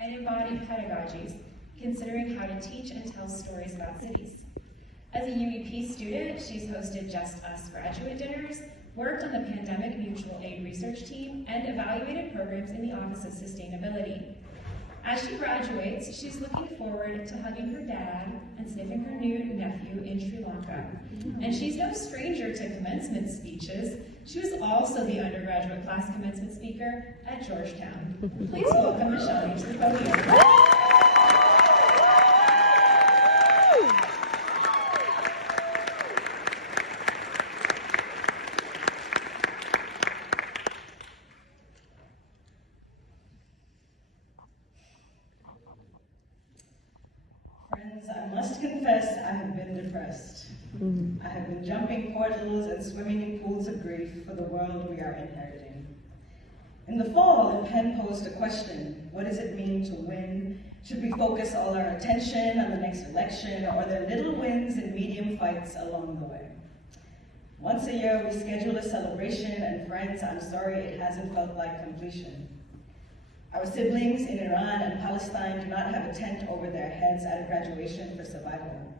and embodied pedagogies, considering how to teach and tell stories about cities. As a UEP student, she's hosted Just Us graduate dinners, worked on the pandemic mutual aid research team, and evaluated programs in the Office of Sustainability. As she graduates, she's looking forward to hugging her dad and sniffing her new nephew in Sri Lanka. And she's no stranger to commencement speeches. She was also the undergraduate class commencement speaker at Georgetown. Please welcome Ashanee to the podium. I must confess I have been depressed. I have been jumping portals and swimming in pools of grief for the world we are inheriting. In the fall, Penn posed a question: what does it mean to win? Should we focus all our attention on the next election, or are there little wins and medium fights along the way? Once a year, we schedule a celebration, and friends, I'm sorry it hasn't felt like completion. Our siblings in Iran and Palestine do not have a tent over their heads at graduation for survival.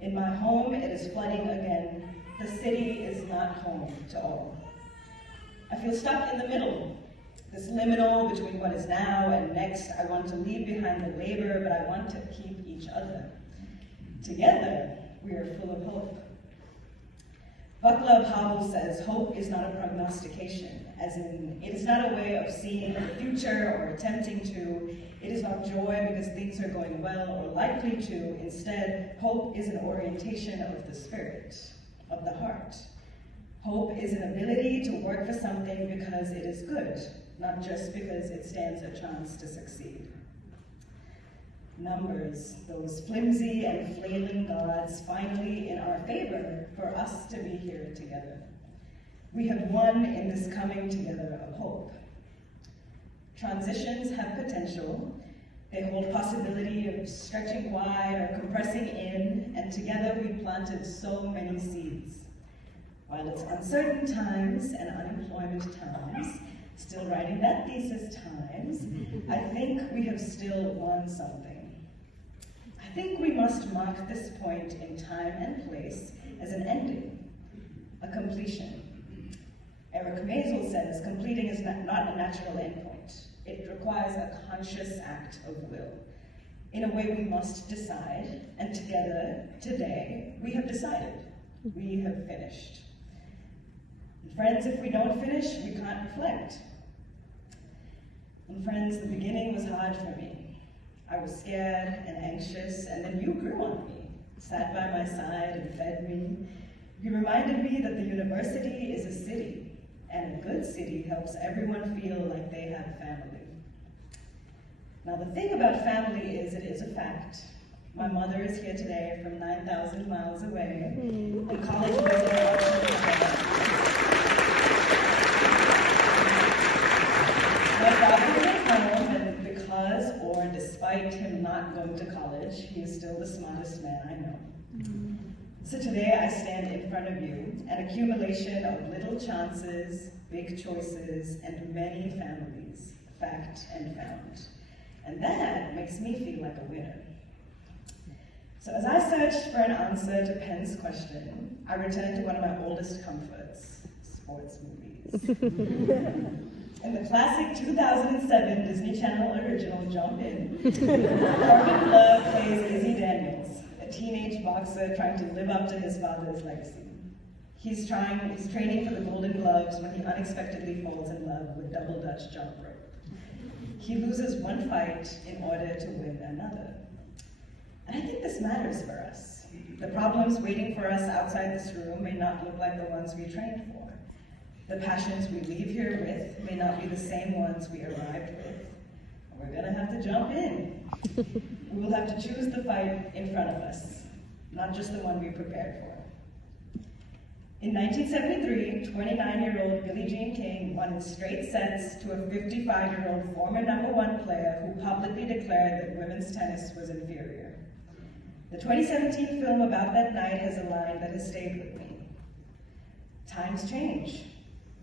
In my home, it is flooding again. The city is not home to all. I feel stuck in the middle, this liminal between what is now and next. I want to leave behind the labor, but I want to keep each other. Together, we are full of hope. Vaclav Havel says, hope is not a prognostication, as in, it is not a way of seeing the future or attempting to. It is not joy because things are going well or likely to. Instead, hope is an orientation of the spirit, of the heart. Hope is an ability to work for something because it is good, not just because it stands a chance to succeed. Numbers, those flimsy and flailing gods, finally in our favor for us to be here together. We have won in this coming together of hope. Transitions have potential. They hold possibility of stretching wide or compressing in, and together we planted so many seeds. While it's uncertain times and unemployment times, still writing that thesis times, I think we have still won something. I think we must mark this point in time and place as an ending, a completion. Eric Maisel says completing is not a natural endpoint. It requires a conscious act of will. In a way, we must decide, and together, today, we have decided. We have finished. And friends, if we don't finish, we can't reflect. And friends, the beginning was hard for me. I was scared and anxious, and then you grew on me, sat by my side and fed me. You reminded me that the university is a city, and a good city helps everyone feel like they have family. Now the thing about family is it is a fact. My mother is here today from 9,000 miles away, and college was an option for her. My father is at home, and because or despite him not going to college, he is still the smartest man I know. So today I stand in front of you, an accumulation of little chances, big choices, and many families, fact and found. And that makes me feel like a winner. So as I searched for an answer to Penn's question, I returned to one of my oldest comforts, sports movies. In the classic 2007 Disney Channel original Jump In, Corbin Love plays Izzy Daniels, a teenage boxer trying to live up to his father's legacy. He's training for the Golden Gloves when he unexpectedly falls in love with double Dutch jump rope. He loses one fight in order to win another. And I think this matters for us. The problems waiting for us outside this room may not look like the ones we trained for. The passions we leave here with may not be the same ones we arrived with. We're gonna have to jump in. We will have to choose the fight in front of us, not just the one we prepared for. In 1973, 29-year-old Billie Jean King won in straight sets to a 55-year-old former #1 player who publicly declared that women's tennis was inferior. The 2017 film about that night has a line that has stayed with me. Times change.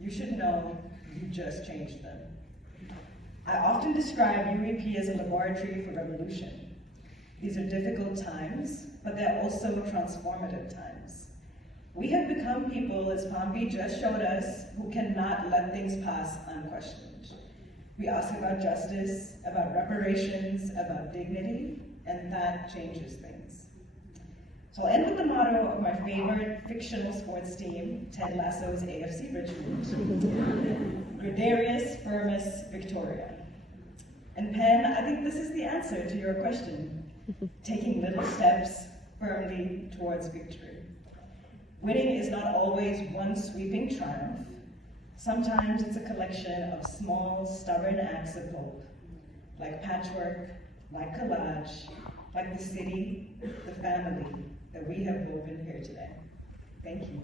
You should know you just changed them. I often describe UEP as a laboratory for revolution. These are difficult times, but they're also transformative times. We have become people, as Pompey just showed us, who cannot let things pass unquestioned. We ask about justice, about reparations, about dignity, and that changes things. So I'll end with the motto of my favorite fictional sports team, Ted Lasso's AFC Richmond, Gregarious Firmus Victoria. And Penn, I think this is the answer to your question, taking little steps firmly towards victory. Winning is not always one sweeping triumph. Sometimes it's a collection of small, stubborn acts of hope, like patchwork, like collage, like the city, the family that we have woven here today. Thank you.